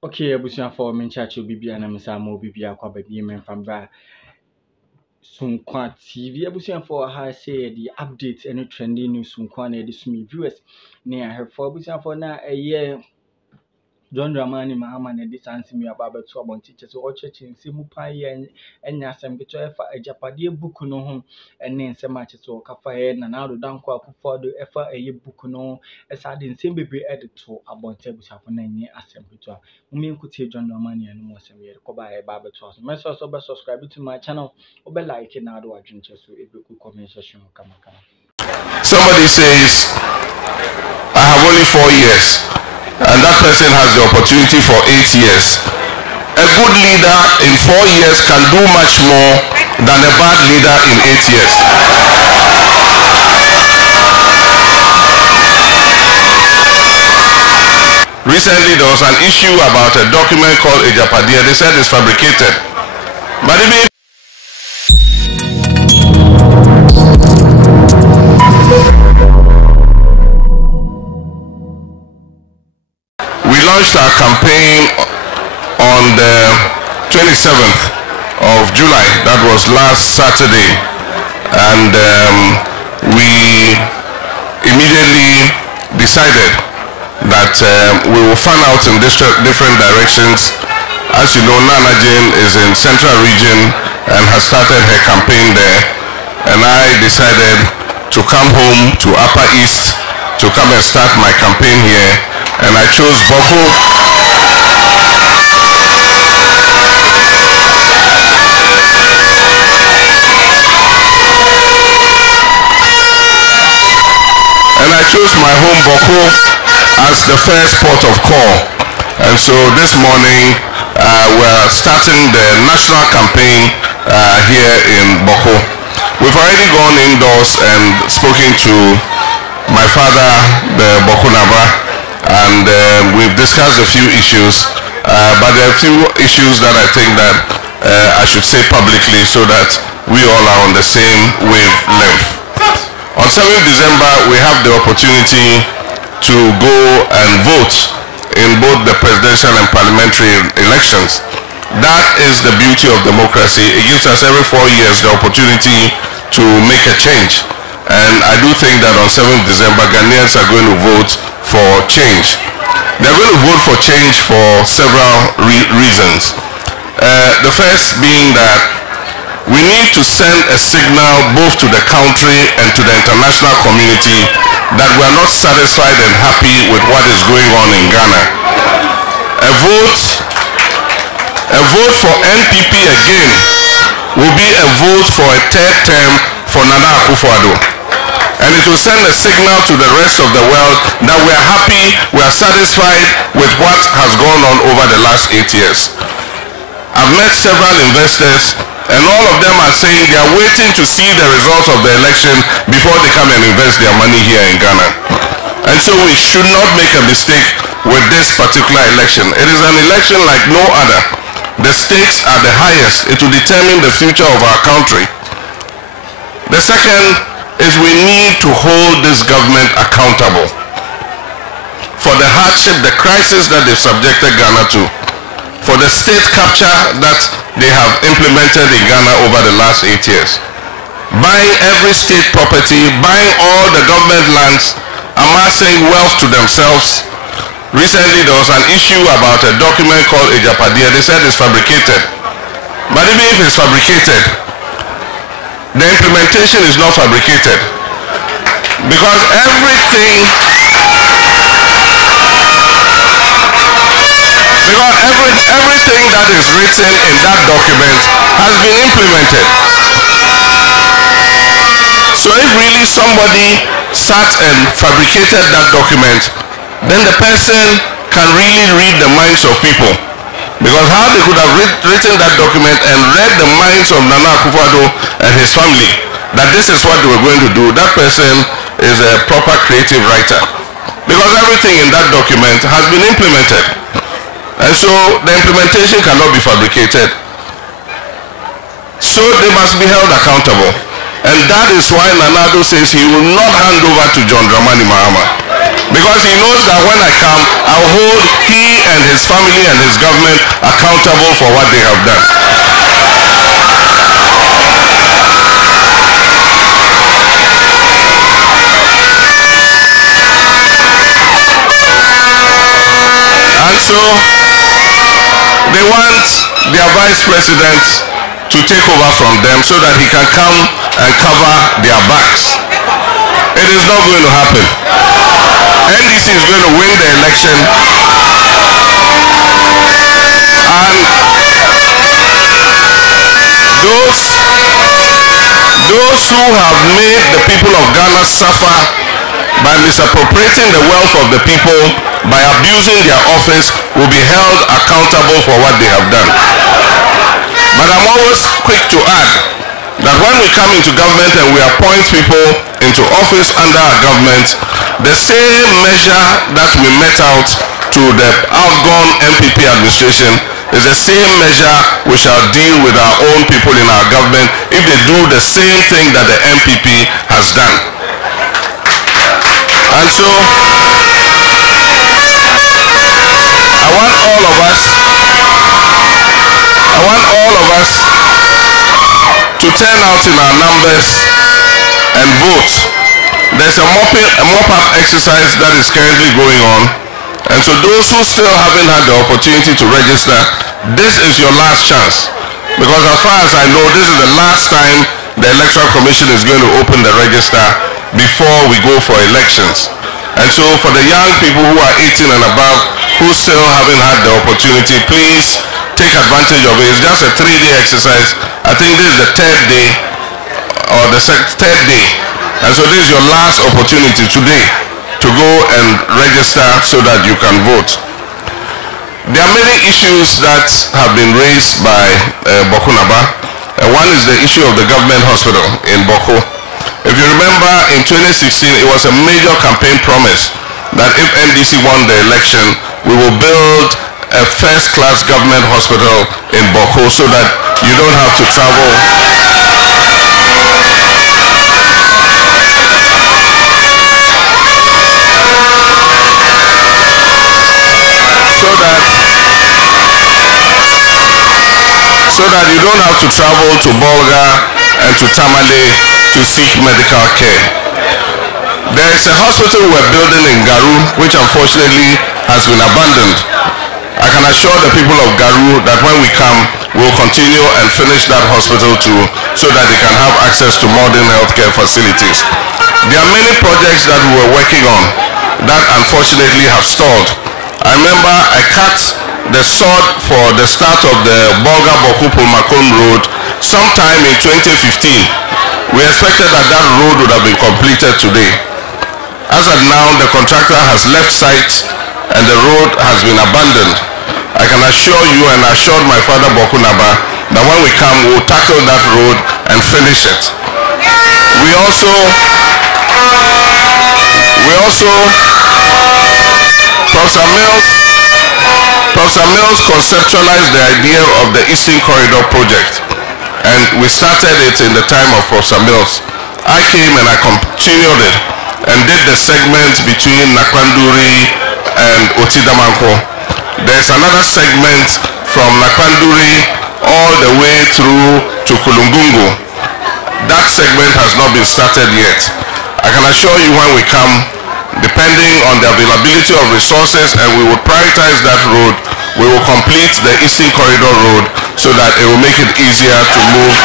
Okay, abusia for me chacho bibia na mesa mo bibia kwa baby men famba sunkwa TV abusia for ha say the updates any trending news sunkwa na this me viewers na here for abusia for na John Dramani Mahama NDCs me about to about teachers or church in Simupai and Yasam get to a Japadi book no home and then some matches or cafe and now the down quack for the effort a book no as I didn't seem to be added to about tables half 9 year assembly to me could see John Dramani and more some year go by a barber to us. Mess also by subscribing to my channel or by liking now do I drink just so it could comment session come. Somebody says, I have only 4 years. And that person has the opportunity for 8 years. A good leader in 4 years can do much more than a bad leader in 8 years. Recently there was an issue about a document called Ejapadia. They said it's fabricated. But even launched our campaign on the 27th of July. That was last Saturday, and we immediately decided that we will fan out in different directions. As you know, Nana Jane is in Central Region and has started her campaign there, and I decided to come home to Upper East to come and start my campaign here. And I chose Boko. And I chose my home Boko as the first port of call. And so this morning we're starting the national campaign here in Boko. We've already gone indoors and spoken to my father, the Boko Nabra. And we've discussed a few issues, but there are a few issues that I think that I should say publicly so that we all are on the same wavelength. On 7th December, we have the opportunity to go and vote in both the presidential and parliamentary elections. That is the beauty of democracy. It gives us every 4 years the opportunity to make a change. And I do think that on 7th December, Ghanaians are going to vote for change. They're going to vote for change for several reasons. The first being that we need to send a signal both to the country and to the international community that we are not satisfied and happy with what is going on in Ghana. A vote for NPP again will be a vote for a third term for Nana Akufo-Addo. And it will send a signal to the rest of the world that we are happy, we are satisfied with what has gone on over the last 8 years. I've met several investors and all of them are saying they are waiting to see the results of the election before they come and invest their money here in Ghana. And so we should not make a mistake with this particular election. It is an election like no other. The stakes are the highest. It will determine the future of our country. The second is we need to hold this government accountable for the hardship, the crisis that they've subjected Ghana to, for the state capture that they have implemented in Ghana over the last 8 years. Buying every state property, buying all the government lands, amassing wealth to themselves. Recently there was an issue about a document called Ejapadia. They said it's fabricated. But even if it's fabricated, the implementation is not fabricated, because everything that is written in that document has been implemented. So if really somebody sat and fabricated that document, then the person can really read the minds of people. Because how they could have written that document and read the minds of Nana Akufo-Addo and his family, that this is what they were going to do, that person is a proper creative writer. Because everything in that document has been implemented. And so the implementation cannot be fabricated. So they must be held accountable. And that is why Nana Addo says he will not hand over to John Dramani Mahama. Because he knows that when I come, I'll hold he and his family and his government accountable for what they have done. And so, they want their vice president to take over from them so that he can come and cover their backs. It is not going to happen. NDC is going to win the election, and those who have made the people of Ghana suffer by misappropriating the wealth of the people, by abusing their office, will be held accountable for what they have done. But I'm always quick to add that when we come into government and we appoint people into office under our government, the same measure that we met out to the outgone MPP administration is the same measure we shall deal with our own people in our government if they do the same thing that the MPP has done. And so, I want all of us to turn out in our numbers and vote. There's a mop-up exercise that is currently going on, and so those who still haven't had the opportunity to register, this is your last chance, because as far as I know, this is the last time the Electoral Commission is going to open the register before we go for elections. And so for the young people who are 18 and above who still haven't had the opportunity, please take advantage of it. It's just a 3-day exercise. I think this is the 3rd day or the 3rd day. And so this is your last opportunity today to go and register so that you can vote. There are many issues that have been raised by Bokunaba. One is the issue of the government hospital in Boko. If you remember, in 2016, it was a major campaign promise that if NDC won the election, we will build a first-class government hospital in Boko so that you don't have to travel. So that you don't have to travel to Bolga and to Tamale to seek medical care. There is a hospital we're building in Garu, which unfortunately has been abandoned. I can assure the people of Garu that when we come, we'll continue and finish that hospital too, so that they can have access to modern healthcare facilities. There are many projects that we were working on that unfortunately have stalled. I remember I cut the sod for the start of the Bolga-Boku-Pulmakon road sometime in 2015. We expected that that road would have been completed today. As of now, the contractor has left site and the road has been abandoned. I can assure you, and I assured my father Bokunaba, that when we come, we'll tackle that road and finish it. We also Professor Mills conceptualized the idea of the Eastern Corridor project, and we started it in the time of Professor Mills. I came and I continued it and did the segment between Nakwanduri and Otidamanko. There's another segment from Nakwanduri all the way through to Kulungungu. That segment has not been started yet. I can assure you when we come, depending on the availability of resources, and we will prioritize that road, we will complete the Eastern Corridor road so that it will make it easier to move